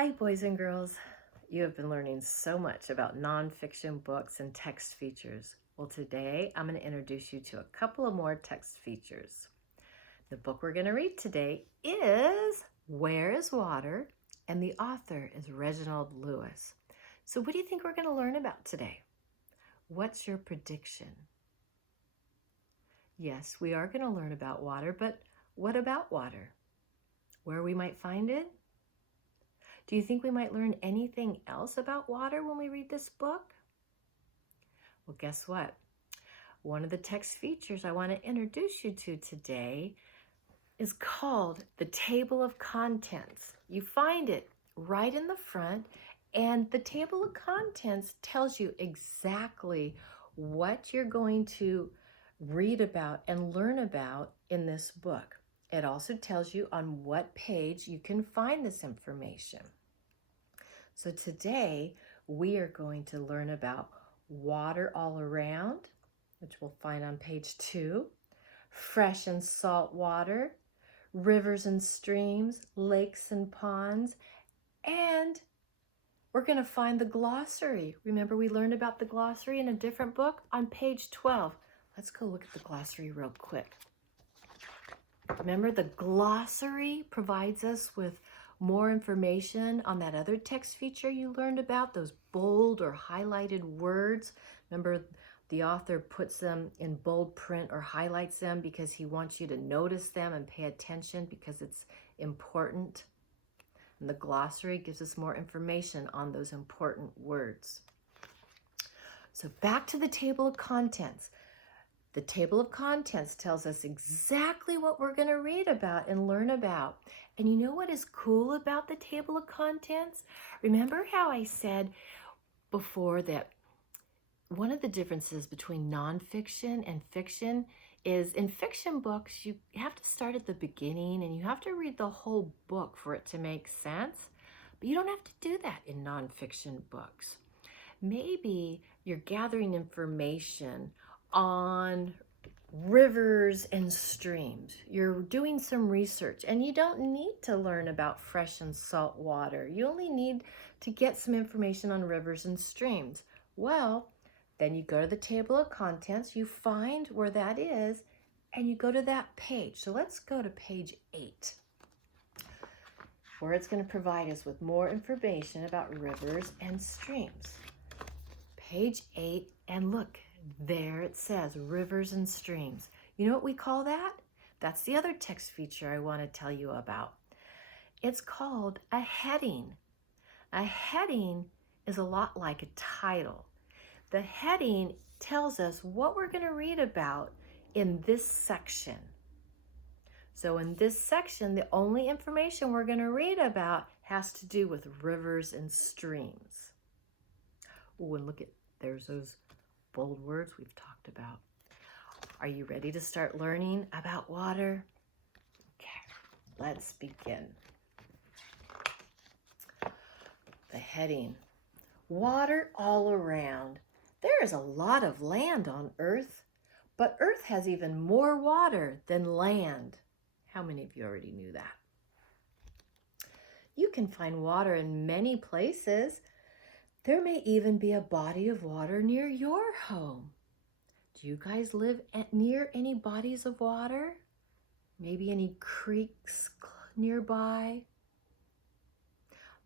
Hi, boys and girls. You have been learning so much about nonfiction books and text features. Well, today I'm going to introduce you to a couple of more text features. The book we're going to read today is Where is Water? And the author is Reginald Lewis. So what do you think we're going to learn about today? What's your prediction? Yes, we are going to learn about water, but what about water? Where we might find it? Do you think we might learn anything else about water when we read this book? Well, guess what? One of the text features I want to introduce you to today is called the Table of Contents. You find it right in the front, and the Table of Contents tells you exactly what you're going to read about and learn about in this book. It also tells you on what page you can find this information. So today we are going to learn about water all around, which we'll find on page 2, fresh and salt water, rivers and streams, lakes and ponds, and we're going to find the glossary. Remember, we learned about the glossary in a different book on page 12. Let's go look at the glossary real quick. Remember, the glossary provides us with more information on that other text feature you learned about, those bold or highlighted words. Remember, the author puts them in bold print or highlights them because he wants you to notice them and pay attention because it's important. And the glossary gives us more information on those important words. So back to the table of contents. The table of contents tells us exactly what we're going to read about and learn about. And you know what is cool about the table of contents? Remember how I said before that one of the differences between nonfiction and fiction is in fiction books, you have to start at the beginning and you have to read the whole book for it to make sense. But you don't have to do that in nonfiction books. Maybe you're gathering information on rivers and streams. You're doing some research and you don't need to learn about fresh and salt water. You only need to get some information on rivers and streams. Well, then you go to the table of contents, you find where that is, and you go to that page. So let's go to page 8, where it's going to provide us with more information about rivers and streams. Page 8, and look, there it says rivers and streams. You know what we call that? That's the other text feature I want to tell you about. It's called a heading. A heading is a lot like a title. The heading tells us what we're going to read about in this section. So in this section, the only information we're going to read about has to do with rivers and streams. Oh, and look at, there's those bold words we've talked about. Are you ready to start learning about water? Okay, let's begin. The heading, water all around. There is a lot of land on Earth, but Earth has even more water than land. How many of you already knew that? You can find water in many places. There may even be a body of water near your home. Do you guys live near any bodies of water? Maybe any creeks nearby?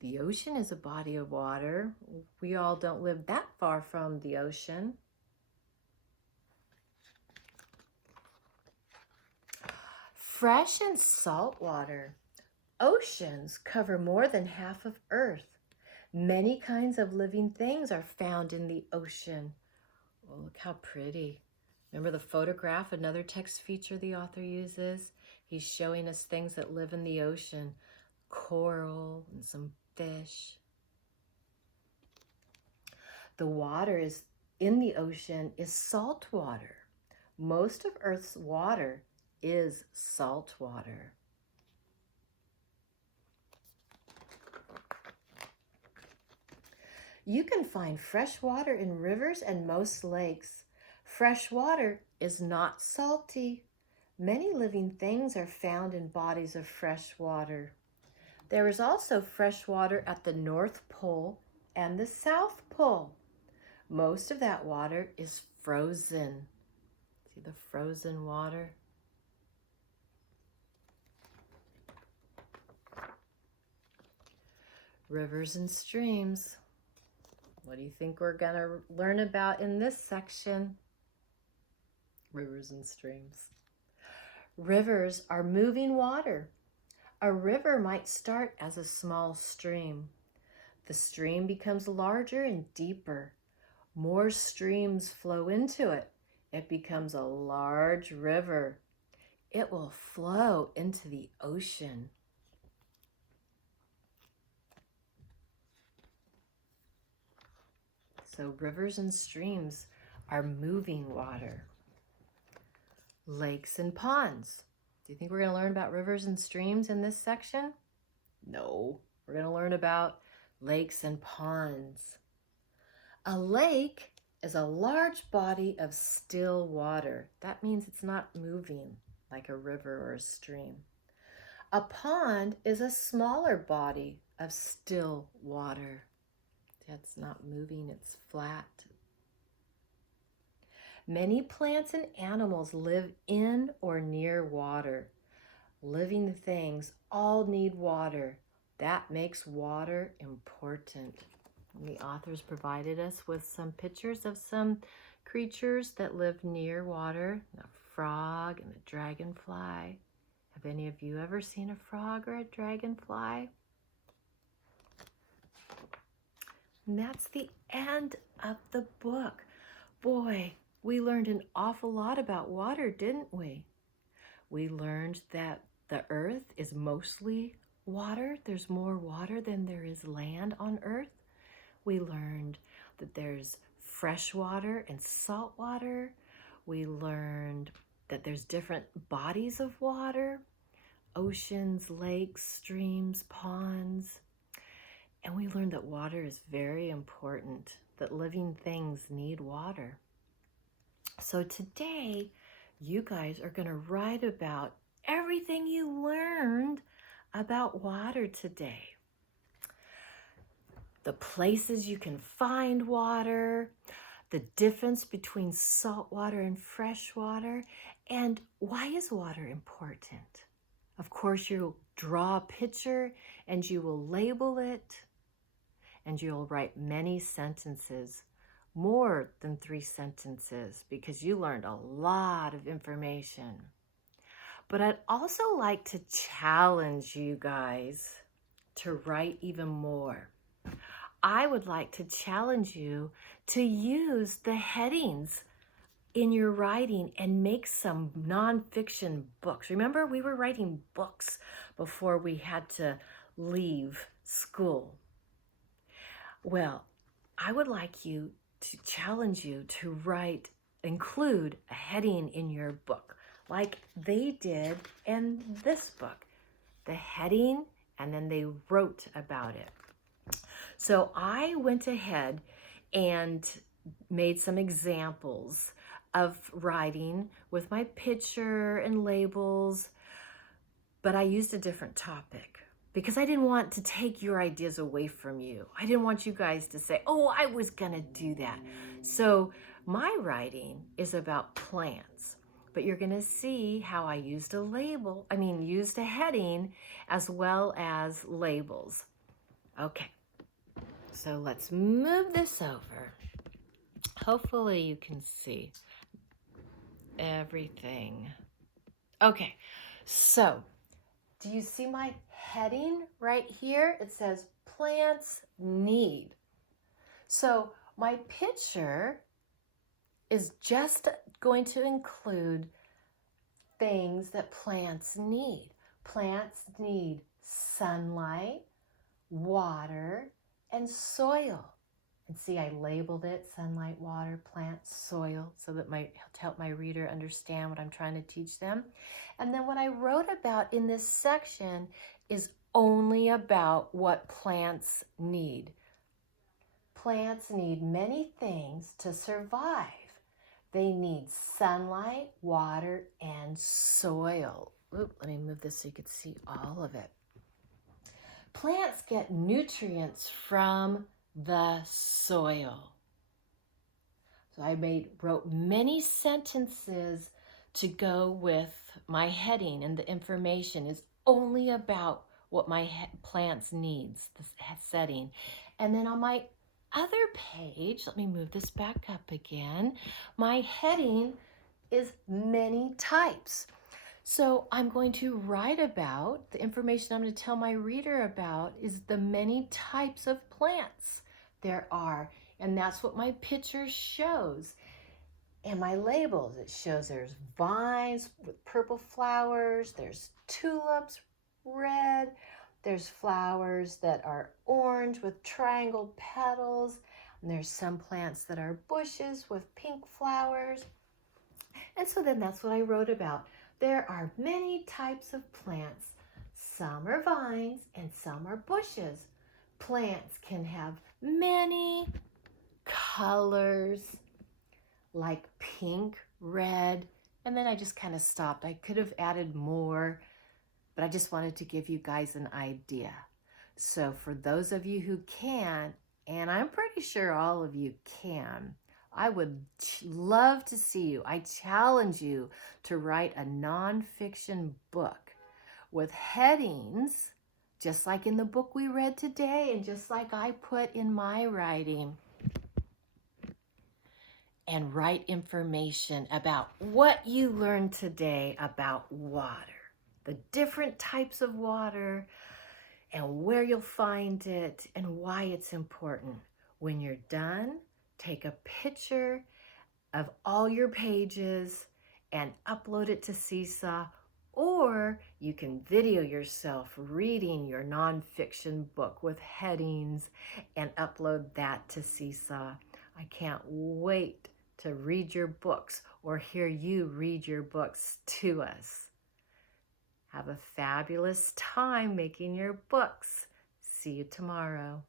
The ocean is a body of water. We all don't live that far from the ocean. Fresh and salt water. Oceans cover more than half of Earth. Many kinds of living things are found in the ocean. Oh, look how pretty. Remember the photograph, another text feature the author uses? He's showing us things that live in the ocean. Coral and some fish. The water is in the ocean is salt water. Most of Earth's water is salt water. You can find fresh water in rivers and most lakes. Fresh water is not salty. Many living things are found in bodies of fresh water. There is also fresh water at the North Pole and the South Pole. Most of that water is frozen. See the frozen water? Rivers and streams. What do you think we're going to learn about in this section? Rivers and streams. Rivers are moving water. A river might start as a small stream. The stream becomes larger and deeper. More streams flow into it. It becomes a large river. It will flow into the ocean. So rivers and streams are moving water. Lakes and ponds. Do you think we're going to learn about rivers and streams in this section? No, we're going to learn about lakes and ponds. A lake is a large body of still water. That means it's not moving like a river or a stream. A pond is a smaller body of still water. That's not moving, it's flat. Many plants and animals live in or near water. Living things all need water. That makes water important. And the authors provided us with some pictures of some creatures that live near water. A frog and a dragonfly. Have any of you ever seen a frog or a dragonfly? And that's the end of the book. Boy, we learned an awful lot about water, didn't we? We learned that the earth is mostly water. There's more water than there is land on earth. We learned that there's fresh water and salt water. We learned that there's different bodies of water, oceans, lakes, streams, ponds. And we learned that water is very important, that living things need water. So today, you guys are going to write about everything you learned about water today. The places you can find water, the difference between salt water and fresh water, and why is water important? Of course, you'll draw a picture and you will label it, and you'll write many sentences. More than 3 sentences, because you learned a lot of information. But I'd also like to challenge you guys to write even more. I would like to challenge you to use the headings in your writing and make some nonfiction books. Remember, we were writing books before we had to leave school. Well, I would like you to challenge you to include a heading in your book, like they did in this book. The heading, and then they wrote about it. So I went ahead and made some examples of writing with my picture and labels, but I used a different topic, because I didn't want to take your ideas away from you. I didn't want you guys to say, oh, I was gonna do that. So my writing is about plants, but you're gonna see how I used used a heading as well as labels. Okay, so let's move this over. Hopefully you can see everything. Okay, so do you see my heading right here? It says plants need. So my picture is just going to include things that plants need. Plants need sunlight, water, and soil. And see, I labeled it sunlight, water, plant, soil, so that might help my reader understand what I'm trying to teach them. And then what I wrote about in this section is only about what plants need. Plants need many things to survive. They need sunlight, water, and soil. Oop, let me move this so you can see all of it. Plants get nutrients from the soil. So I wrote many sentences to go with my heading, and the information is only about what my plants needs, the setting. And then on my other page, let me move this back up again, my heading is many types. So I'm going to write about, the information I'm going to tell my reader about is the many types of plants there are. And that's what my picture shows. And my labels, it shows there's vines with purple flowers, there's tulips, red, there's flowers that are orange with triangle petals, and there's some plants that are bushes with pink flowers. And so then that's what I wrote about. There are many types of plants. Some are vines and some are bushes. Plants can have many colors, like pink, red, and then I just kind of stopped. I could have added more, but I just wanted to give you guys an idea. So for those of you who can, and I'm pretty sure all of you can, I would love to see you. I challenge you to write a nonfiction book with headings, just like in the book we read today, and just like I put in my writing, and write information about what you learned today about water, the different types of water, and where you'll find it, and why it's important. When you're done, take a picture of all your pages and upload it to Seesaw, or you can video yourself reading your nonfiction book with headings and upload that to Seesaw. I can't wait to read your books or hear you read your books to us. Have a fabulous time making your books. See you tomorrow.